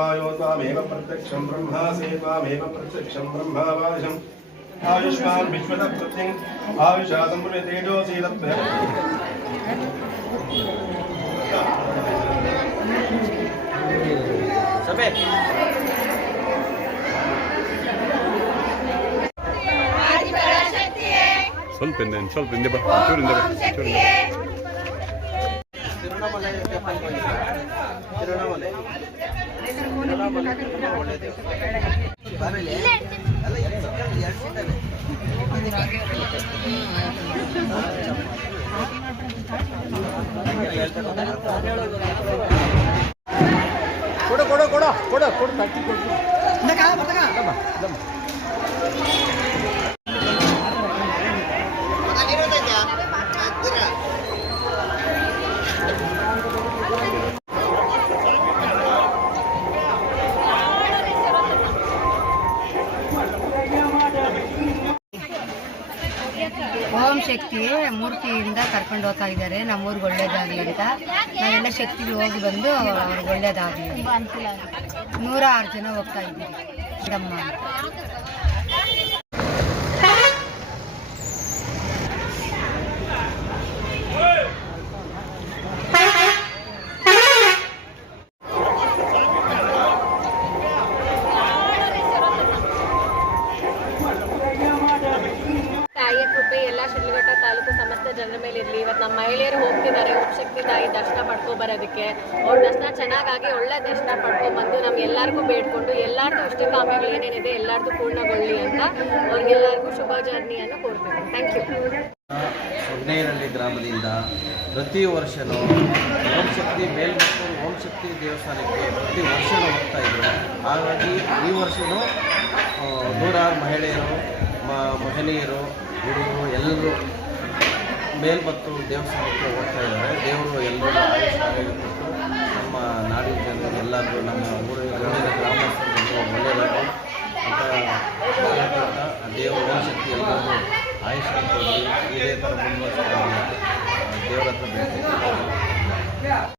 प्राणवायो त्वामेव प्रत्यक्षं ब्रह्मासि त्वामेव प्रत्यक्षं ब्रह्मावाशम् आयुष्मान् विश्वतः पृथ्वीम् आयुषा सम्पूर्णे तेजोऽसि तत्र ಸಭೆ ಸ್ವಲ್ಪ ಹಿಂದೆ ಸ್ವಲ್ಪ ಹಿಂದೆ ಬಾ ಚೂರು ಹಿಂದೆ ಬಾ ಚೂರು ಹಿಂದೆ ಬಾ ತಿರುವಣ್ಣಾಮಲೈ ಟೆಂಪಲ್ ಬಂದಿದ್ದೀರಾ? ತಿರುವಣ್ಣಾಮಲೈ ತಿರುವಣ್ಣಾಮಲೈ ಸೀಟಲ್ಲಿ. ಕೊಡು ಕೊಡು ಕೊಡು ಕೊಡು ಕೊಡು ಕಟ್ಟಿ ಕೊಡು ಓಂ ಶಕ್ತಿ ಮೂರ್ತಿಯಿಂದ ಕರ್ಕೊಂಡು ಹೋಗ್ತಾ ಇದ್ದಾರೆ. ನಮ್ಮೂರಿಗೆ ಒಳ್ಳೇದಾಗಲಿ ಅಂತ. ನಾವೆಲ್ಲ ಶಕ್ತಿಗೆ ಹೋಗಿ ಬಂದು ಅವ್ರಿಗೆ ಒಳ್ಳೇದಾಗಲಿ ನೂರಾರು ಜನ ಹೋಗ್ತಾ ಇದ್ದೀವಿ. ಮೇಡಮ್ಮ ತಾಲೂಕು ಸಮಸ್ತ ಜನರ ಮೇಲೆ ಇರಲಿ. ಇವತ್ತು ನಮ್ಮ ಮಹಿಳೆಯರು ಹೋಗ್ತಿದ್ದಾರೆ. ಶಕ್ತಿ ತಾಯಿ ದರ್ಶನ ಪಡ್ಕೊ ಬರೋದಕ್ಕೆ. ಅವ್ರ ದರ್ಶನ ಚೆನ್ನಾಗಾಗಿ ಒಳ್ಳೆ ದರ್ಶನ ಪಡ್ಕೊಂಡ್ಬಂದು ನಮ್ಮ ಎಲ್ಲರಿಗೂ ಬೇಡ್ಕೊಂಡು ಎಲ್ಲರದು ಇಷ್ಟಕಾಮ್ಯಗಳು ಏನೇನಿದೆ ಎಲ್ಲರದು ಪೂರ್ಣಗೊಳ್ಳಿ ಅಂತ ಅವ್ರಿಗೆಲ್ಲರಿಗೂ ಶುಭ ಜರ್ನಿಯನ್ನು ಕೋರ್ತೀನಿ ಥ್ಯಾಂಕ್ ಯು ಗ್ರಾಮದಿಂದ ಪ್ರತಿ ವರ್ಷನೂ ಓಂ ಶಕ್ತಿ ಮೇಲ್ಮತ್ತೂರು ಓಂ ಶಕ್ತಿ ದೇವಸ್ಥಾನಕ್ಕೆ ಪ್ರತಿ ವರ್ಷನೂ ಹೋಗ್ತಾ ಇದ್ರು ಹಾಗಾಗಿ ಈ ವರ್ಷವೂ ನೂರಾರು ಮಹಿಳೆಯರು, ಮ- ಮಹನೀಯರು, ಹುಡುಗರು ಎಲ್ಲರೂ ಮೇಲ್ಮತ್ತೂರು ದೇವಸ್ಥಾನಕ್ಕೆ ಹೋಗ್ತಾ ಇದ್ದಾರೆ. ದೇವರು ಎಲ್ಲರೂ ಆಯುಷ್ಯ ಆರೋಗ್ಯ ನಮ್ಮ ನಾಡಿನ ಜನರಿಗೆ ಎಲ್ಲರೂ ನಮ್ಮ ಊರಿನ ಊರಿನ ಗ್ರಾಮಸ್ಥರಿಗೂ ಒಳ್ಳೆಯದಾಗಲಿ ಅಂತ ಹೇಳ್ತಾ ದೇವರು ಶಕ್ತಿ ಎಲ್ಲರಿಗೂ ಆಯುಷ್ ಕೊಡಲಿ ಇದೇ ಥರ ಮುಂದುವರಿಸ್ಕೊಂಡು ದೇವರ ಹತ್ರ ಬೇಡ್ತೀನಿ